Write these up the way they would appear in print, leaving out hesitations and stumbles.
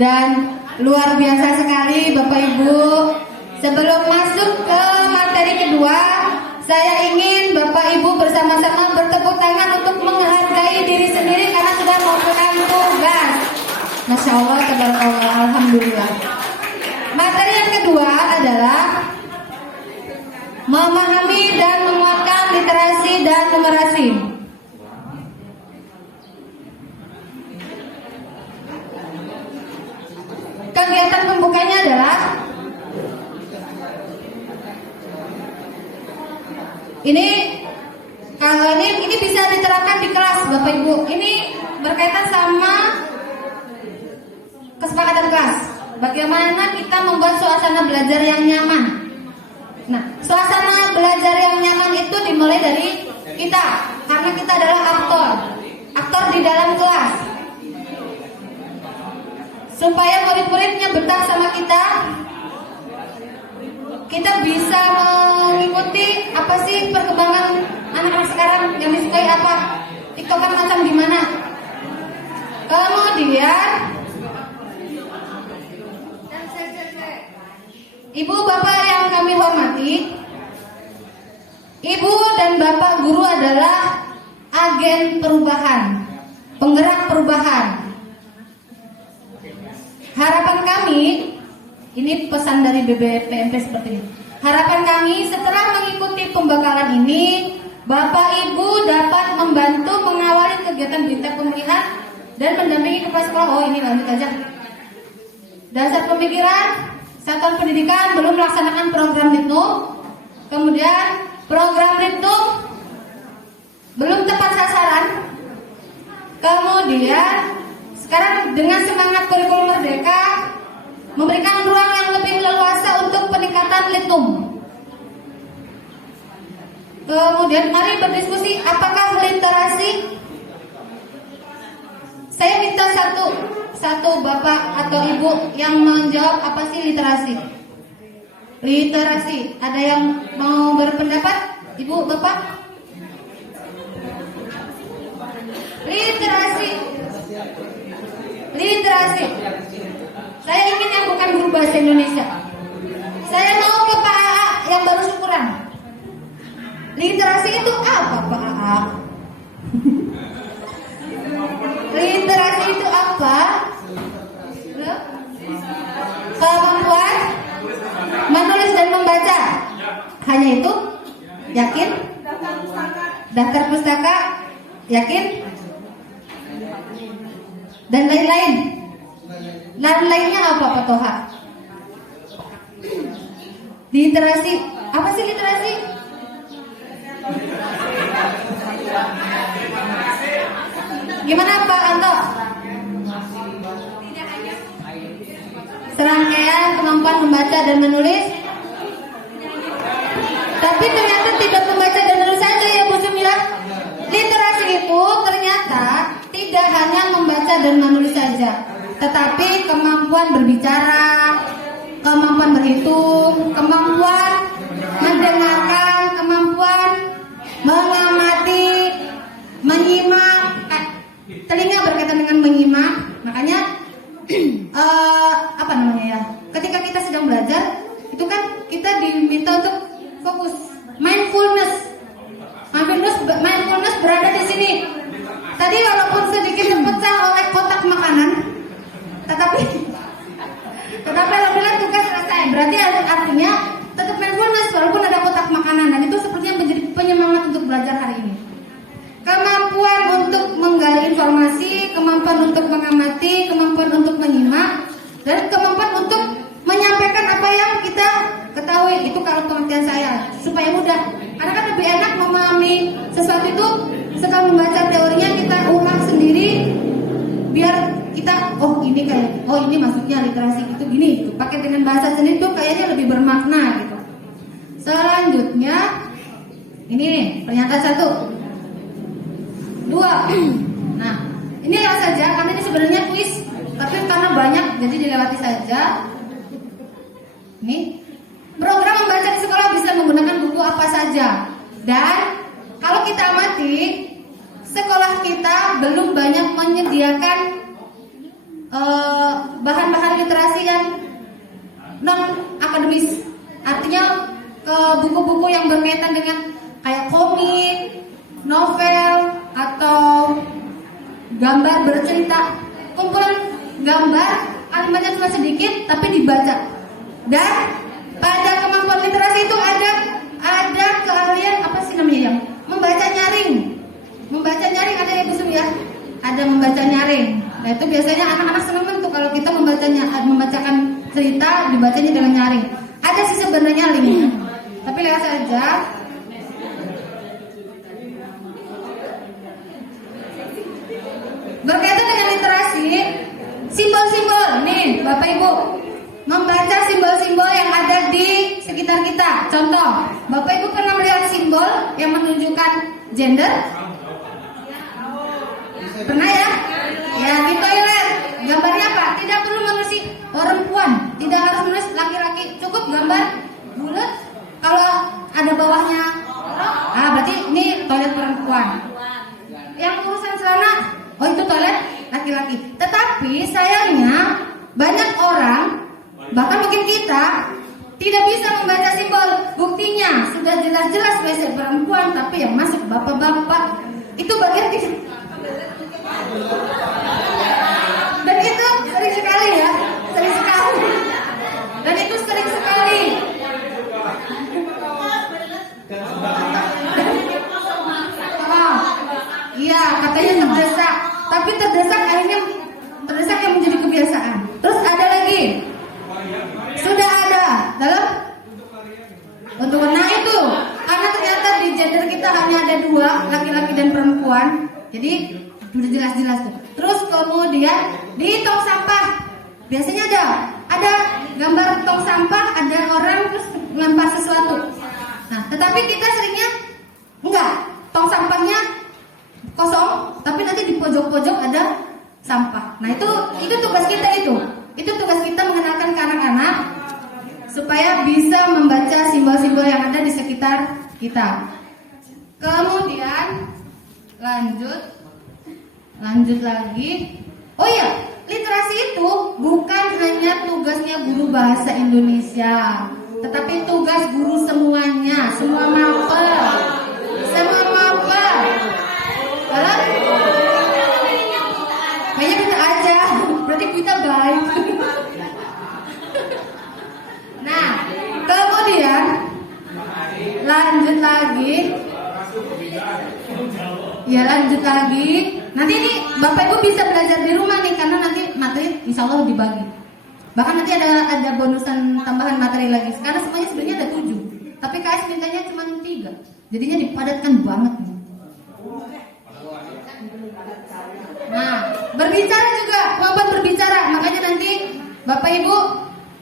Dan luar biasa sekali Bapak Ibu. Sebelum masuk ke materi kedua, saya ingin Bapak Ibu bersama-sama bertepuk tangan untuk menghargai diri sendiri karena sudah melakukan tugas. Masya Allah, tabarakallah, alhamdulillah. Materi yang kedua adalah memahami dan menguatkan literasi dan numerasi. Kegiatan pembukanya adalah ini bisa diterapkan di kelas Bapak Ibu. Ini berkaitan sama kesepakatan kelas. Bagaimana kita membuat suasana belajar yang nyaman. Nah, suasana belajar yang nyaman itu dimulai dari kita, karena kita adalah aktor di dalam kelas. Supaya murid-muridnya betah sama kita bisa mengikuti apa sih perkembangan anak-anak sekarang yang disukai apa, TikTokan macam gimana. Kemudian Ibu Bapak yang kami hormati, Ibu dan Bapak guru adalah agen perubahan, penggerak perubahan. Harapan kami, ini pesan dari BBPMP seperti ini. Harapan kami setelah mengikuti pembekalan ini, Bapak Ibu dapat membantu mengawali kegiatan bintang pemilihan dan mendampingi kepala sekolah. Oh, ini lanjut aja. Dasar pemikiran, satuan pendidikan belum melaksanakan program Litnum. Kemudian program Litnum belum tepat sasaran. Kemudian sekarang dengan semangat kurikulum merdeka memberikan ruang yang lebih leluasa untuk peningkatan Litnum. Kemudian mari berdiskusi apakah literasi. Saya minta satu Bapak atau Ibu yang menjawab apa sih literasi. Literasi, ada yang mau berpendapat? Ibu, Bapak? Literasi. Saya ingin yang bukan guru bahasa Indonesia. Saya mau ke Pak AA yang baru syukuran. Literasi itu apa Pak AA? Literasi itu apa? Kemampuan menulis dan membaca. Hanya itu? Yakin? Daftar pustaka? Yakin? Dan lain-lain. Lain-lainnya apa Pak Toha? Literasi. Apa sih literasi? Gimana Pak Anto? Serangkaian kemampuan membaca dan menulis. Tapi ternyata tidak membaca dan menulis saja ya Bu Sumila. Literasi itu ternyata tidak hanya membaca dan menulis saja, tetapi kemampuan berbicara, kemampuan berhitung, kemampuan mendengarkan, kemampuan mengamati, menyimak. Telinga berkaitan dengan menyimak. Makanya apa namanya ya? Ketika kita sedang belajar, itu kan kita diminta untuk fokus, mindfulness berada di sini. Tadi walaupun sedikit terpecah oleh kotak makanan, tetapi alhamdulillah tugas selesai. Berarti artinya tetap mindfulness walaupun ada kotak makanan, dan itu sepertinya menjadi penyemangat untuk belajar hari ini. Kemampuan untuk menggali informasi, kemampuan untuk mengamati, kemampuan untuk menyimak, dan kemampuan untuk menyampaikan apa yang kita ketahui. Itu kalau pengertian saya, supaya mudah. Karena kan lebih enak memahami sesuatu itu setelah membaca teorinya, kita ulang sendiri, biar kita ini maksudnya literasi itu gini gitu. Pakai dengan bahasa sendiri tuh kayaknya lebih bermakna gitu. Selanjutnya ini nih pernyataan 1, 2. Nah, ini lewat saja karena ini sebenarnya kuis, tapi karena banyak jadi dilewati saja. Nih, program membaca di sekolah bisa menggunakan buku apa saja. Dan kalau kita amati, sekolah kita belum banyak menyediakan bahan-bahan literasi yang non akademis, artinya ke buku-buku yang berkaitan dengan kayak komik, novel, atau gambar bercerita, kumpulan gambar kalimatnya cuma sedikit tapi dibaca. Dan pada kemampuan literasi itu ada keahlian apa sih namanya ya? Membaca nyaring ada ya Bu Sumi ya? Ada membaca nyaring. Nah itu biasanya anak-anak senang tuh kalau kita membacakan cerita dibacanya dengan nyaring. Ada sih sebenarnya linknya, tapi lihat saja. Berkaitan dengan literasi, simbol-simbol nih Bapak Ibu, membaca simbol-simbol yang ada di sekitar kita. Contoh, Bapak Ibu pernah melihat simbol yang menunjukkan gender? Pernah ya? Ya di toilet, gambarnya apa? Tidak perlu menulis perempuan, tidak harus menulis laki-laki, cukup gambar bulat. Kalau ada bawahnya, berarti ini toilet perempuan. Yang urusan celana, oh itu toilet laki-laki. Tetapi sayangnya banyak orang, bahkan mungkin kita, tidak bisa membaca simbol. Buktinya sudah jelas-jelas WC perempuan, tapi yang masuk bapak-bapak itu bagian di. Dan itu sering sekali ya, sering sekali. Dan itu sering sekali. Iya, katanya terdesak. Tapi terdesak akhirnya terdesak yang menjadi kebiasaan. Terus ada lagi, sudah ada dalam untuk warna itu, karena ternyata di gender kita hanya ada dua, laki-laki dan perempuan. Jadi sudah jelas-jelas tuh. Terus kemudian di tong sampah biasanya ada gambar tong sampah, ada orang terus lempar sesuatu. Nah, tetapi kita seringnya enggak, tong sampahnya kosong, tapi nanti di pojok-pojok ada sampah. Nah itu tugas kita itu tugas kita mengenalkan ke anak-anak supaya bisa membaca simbol-simbol yang ada di sekitar kita. Kemudian lanjut lagi. Oh iya, literasi itu bukan hanya tugasnya guru bahasa Indonesia, tetapi tugas guru semuanya, semua mapel. Kayaknya kita aja, berarti kita baik. Nah, kemudian lanjut lagi. Nanti ini Bapak Ibu bisa belajar di rumah nih, karena nanti materi insya Allah dibagi. Bahkan nanti ada bonusan tambahan materi lagi. Karena semuanya sebenarnya ada 7, tapi KS mintanya cuma 3. Jadinya dipadatkan banget nih. Nah, berbicara juga, kemampuan berbicara. Makanya nanti Bapak Ibu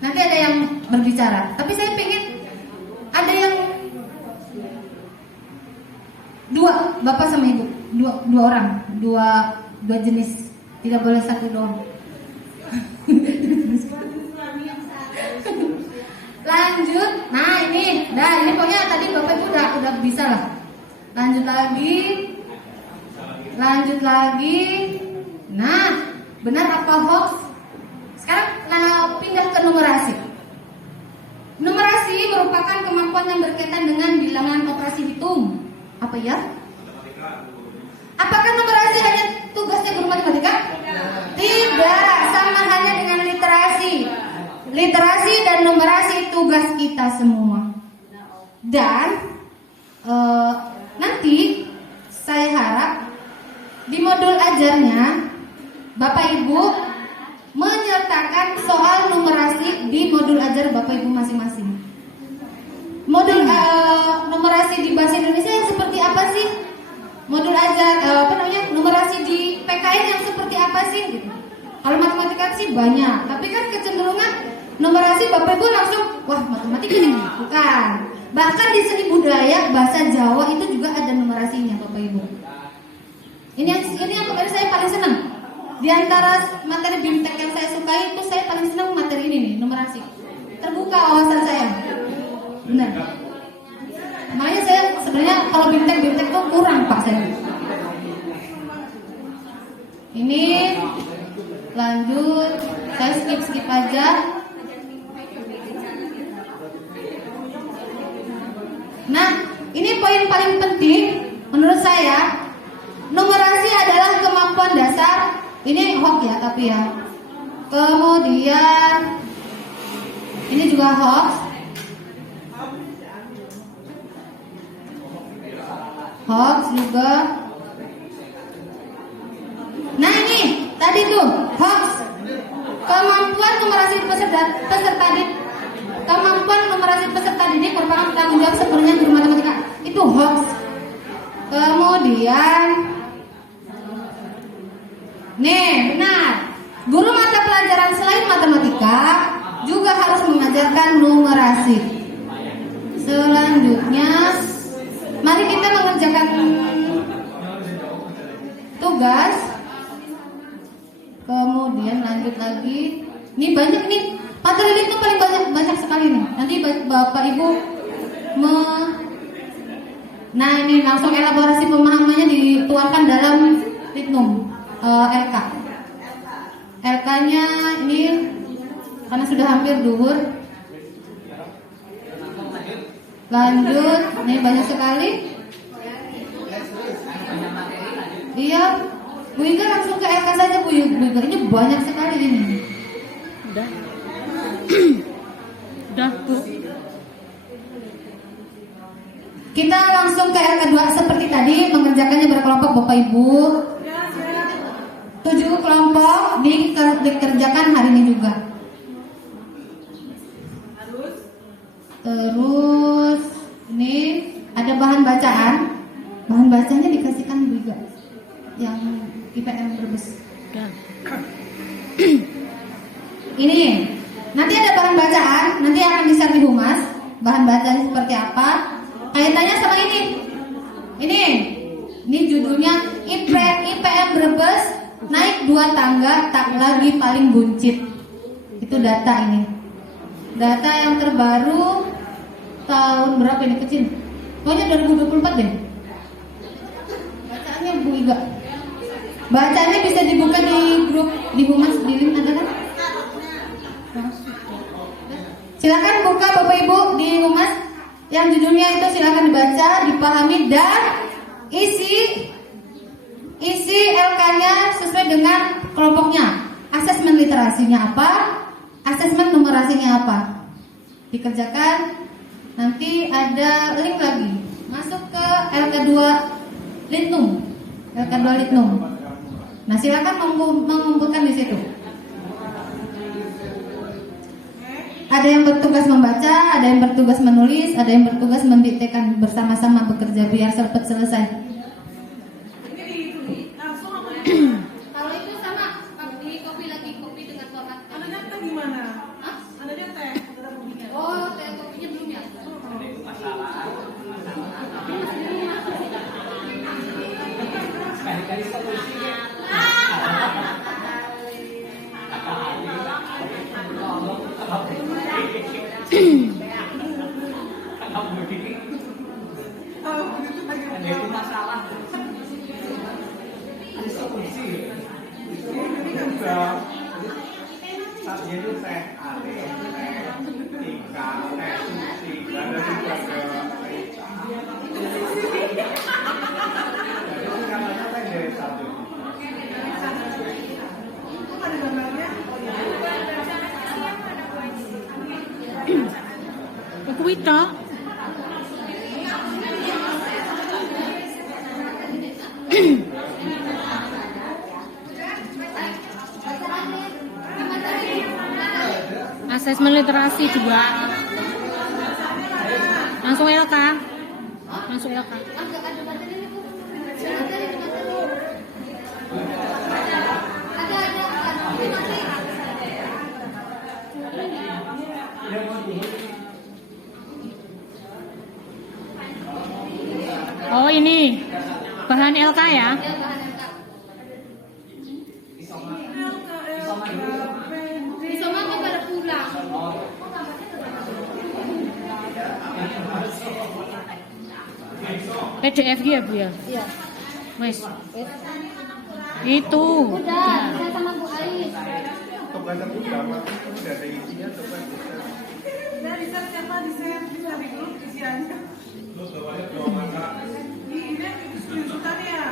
nanti ada yang berbicara. Tapi saya pengen ada yang 2, Bapak sama Ibu, 2 orang, 2 jenis, tidak boleh 1 doang. Lanjut, nah ini pokoknya tadi Bapak Ibu udah bisa lah. Lanjut lagi. Nah, benar apa hoax? Sekarang pindah ke numerasi. Numerasi merupakan kemampuan yang berkaitan dengan bilangan operasi hitung. Apa ya? Apakah numerasi hanya tugasnya guru matematika? Tidak, sama halnya dengan literasi. Literasi dan numerasi tugas kita semua. Dan nanti saya harap di modul ajarnya Bapak Ibu menyertakan soal numerasi di modul ajar Bapak Ibu masing-masing. Modul numerasi di bahasa Indonesia yang seperti apa sih? Modul ajar numerasi di PKN yang seperti apa sih? Gitu. Kalau matematika sih banyak, tapi kan kecenderungan numerasi Bapak Ibu langsung wah matematika ini bukan. Bahkan di seni budaya bahasa Jawa itu juga ada numerasinya Bapak Ibu. Ini yang kemarin saya paling senang. Di antara materi BIMTEK yang saya sukai itu saya paling senang materi ini nih, numerasi. Terbuka wawasan saya. Benar. Makanya saya sebenarnya kalau BIMTEK tuh kurang Pak saya. Ini lanjut. lanjut. Saya skip aja. Nah, ini poin paling penting menurut saya. Numerasi adalah kemampuan dasar. Ini hoax ya, tapi ya. Kemudian ini juga hoax. Hoax juga. Nah ini tadi tuh hoax. Kemampuan numerasi peserta didik. Kemampuan numerasi peserta didik merupakan tanggung jawab sepenuhnya guru matematika. Itu hoax. Kemudian, nih benar. Guru mata pelajaran selain matematika juga harus mengajarkan numerasi. Selanjutnya, mari kita mengerjakan tugas. Kemudian lanjut lagi. Ini banyak nih. Materi itu paling banyak sekali nih. Nanti Bapak Ibu Nah ini langsung elaborasi pemahamannya dituangkan dalam Litnum LK. LK-nya ini karena sudah hampir duhur. Lanjut, ini banyak sekali. Iya, Bu Iga langsung ke LK saja Bu Iga. Ini banyak sekali ini. Udah. Udah Bu. Kita langsung ke LK2 seperti tadi, mengerjakannya berkelompok Bapak Ibu. 7 kelompok dikerjakan hari ini juga. Terus ini ada bahan bacaan. Bahan bacanya dikasihkan juga yang IPM Brebes. Ini nanti ada bahan bacaan, nanti akan di-share di humas. Bahan bacanya seperti apa? Kaitannya sama ini. Ini judulnya IPM Brebes naik 2 tangga tak lagi paling buncit. Itu data ini. Data yang terbaru tahun berapa ini kecil? Pokoknya 2024 deh. Bacaannya Bu Iga. Bacaannya bisa dibuka di grup di humas di link ada kan? Silakan buka Bapak Ibu di humas. Yang judulnya itu silakan dibaca, dipahami dan isi LK-nya sesuai dengan kelompoknya. Asesmen literasinya apa? Asesmen numerasinya apa? Dikerjakan. Nanti ada link lagi. Masuk ke LK2 Litnum. LK2 Litnum. Nah, silakan mengumpulkan di situ. Ada yang bertugas membaca, ada yang bertugas menulis, ada yang bertugas mendiktekan, bersama-sama bekerja biar cepat selesai. Kalau itu sama, di copy lagi, copy dengan format. Adanya teh gimana? Hah? Adanya teh, ada kopinya. Oh, teh kopinya belum ya? Itu masalah. Ada solusi. Ini kan juga saat itu teh ale, ikan, teh sushi, dan ada juga ke jadi katanya teh dari satu. Ada gambarnya? Kuwi tok. Asesmen literasi juga. Langsung LK. Langsung LK. Oh ini bahan LK ya? PDF ya Bu ya? Iya. Wes. Itu. Udah, saya sama Bu Ais. baca buku apa udah ada isinya coba bisa. Udah riset siapa di share bisa di grup isiannya. Lu bawahnya dua mata. Ini screenshotan ya.